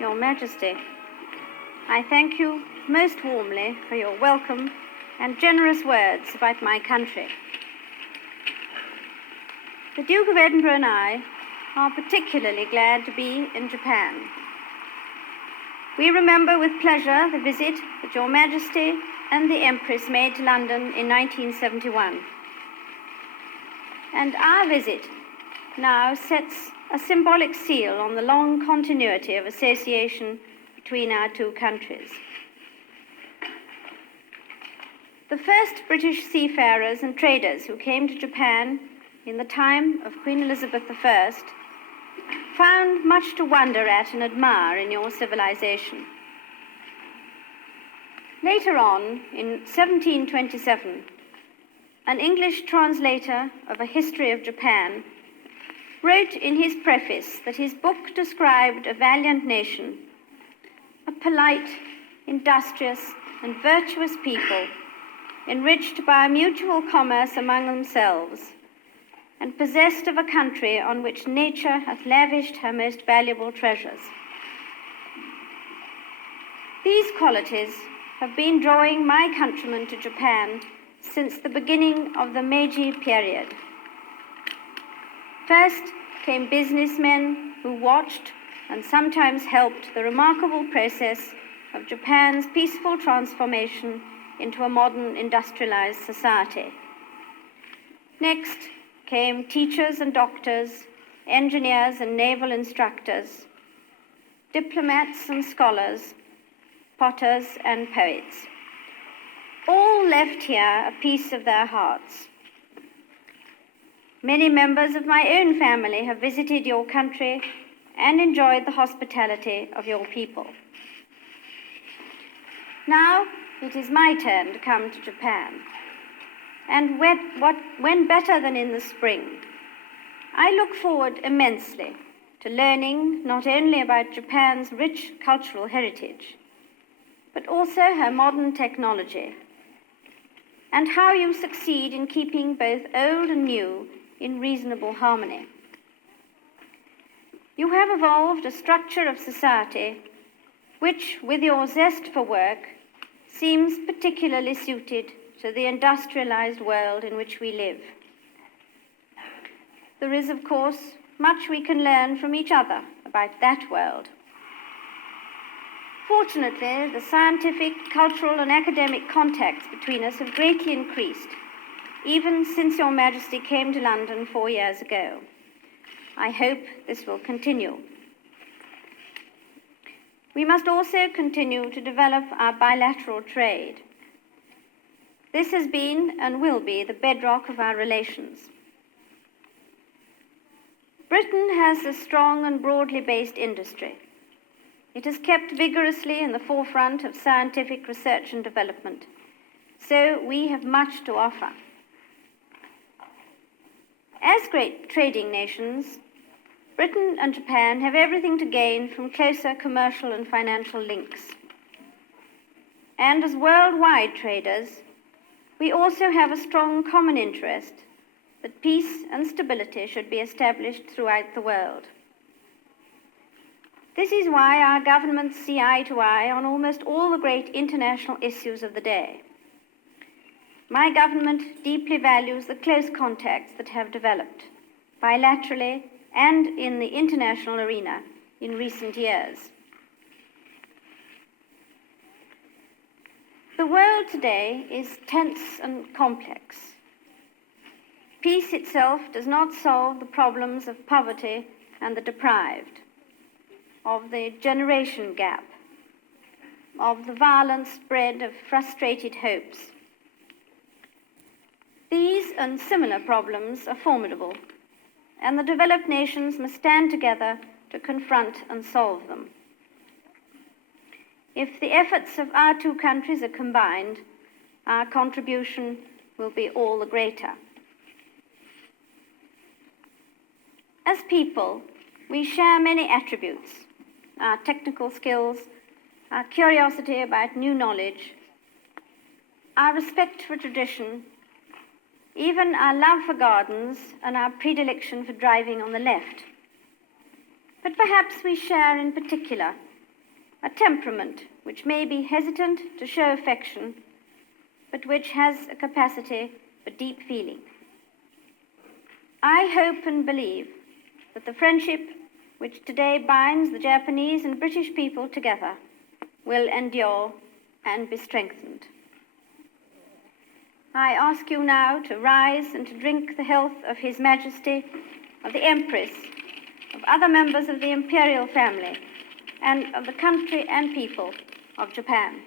Your Majesty, I thank you most warmly for your welcome and generous words about my country. The Duke of Edinburgh and I are particularly glad to be in Japan. We remember with pleasure the visit that Your Majesty and the Empress made to London in 1971. And our visit now sets a symbolic seal on the long continuity of association between our two countries. The first British seafarers and traders who came to Japan in the time of Queen Elizabeth I found much to wonder at and admire in your civilization. Later on, in 1727, an English translator of a history of Japan wrote in his preface that his book described a valiant nation, a polite, industrious, and virtuous people, enriched by a mutual commerce among themselves, and possessed of a country on which nature hath lavished her most valuable treasures. These qualities have been drawing my countrymen to Japan since the beginning of the Meiji period. First came businessmen who watched and sometimes helped the remarkable process of Japan's peaceful transformation into a modern industrialized society. Next came teachers and doctors, engineers and naval instructors, diplomats and scholars, potters and poets. All left here a piece of their hearts. Many members of my own family have visited your country and enjoyed the hospitality of your people. Now it is my turn to come to Japan. And when better than in the spring? I look forward immensely to learning not only about Japan's rich cultural heritage, but also her modern technology, and how you succeed in keeping both old and new in reasonable harmony. You have evolved a structure of society which, with your zest for work, seems particularly suited to the industrialized world in which we live. There is, of course, much we can learn from each other about that world. Fortunately, the scientific, cultural, and academic contacts between us have greatly increased, even since Your Majesty came to London 4 years ago. I hope this will continue. We must also continue to develop our bilateral trade. This has been and will be the bedrock of our relations. Britain has a strong and broadly based industry. It is kept vigorously in the forefront of scientific research and development, so we have much to offer. As great trading nations, Britain and Japan have everything to gain from closer commercial and financial links. And as worldwide traders, we also have a strong common interest that peace and stability should be established throughout the world. This is why our governments see eye to eye on almost all the great international issues of the day. My government deeply values the close contacts that have developed, bilaterally and in the international arena, in recent years. The world today is tense and complex. Peace itself does not solve the problems of poverty and the deprived, of the generation gap, of the violent spread of frustrated hopes. These and similar problems are formidable, and the developed nations must stand together to confront and solve them. If the efforts of our two countries are combined, our contribution will be all the greater. As people, we share many attributes: our technical skills, our curiosity about new knowledge, our respect for tradition, even our love for gardens and our predilection for driving on the left. But perhaps we share in particular a temperament which may be hesitant to show affection, but which has a capacity for deep feeling. I hope and believe that the friendship which today binds the Japanese and British people together will endure and be strengthened. I ask you now to rise and to drink the health of His Majesty, of the Empress, of other members of the imperial family, and of the country and people of Japan.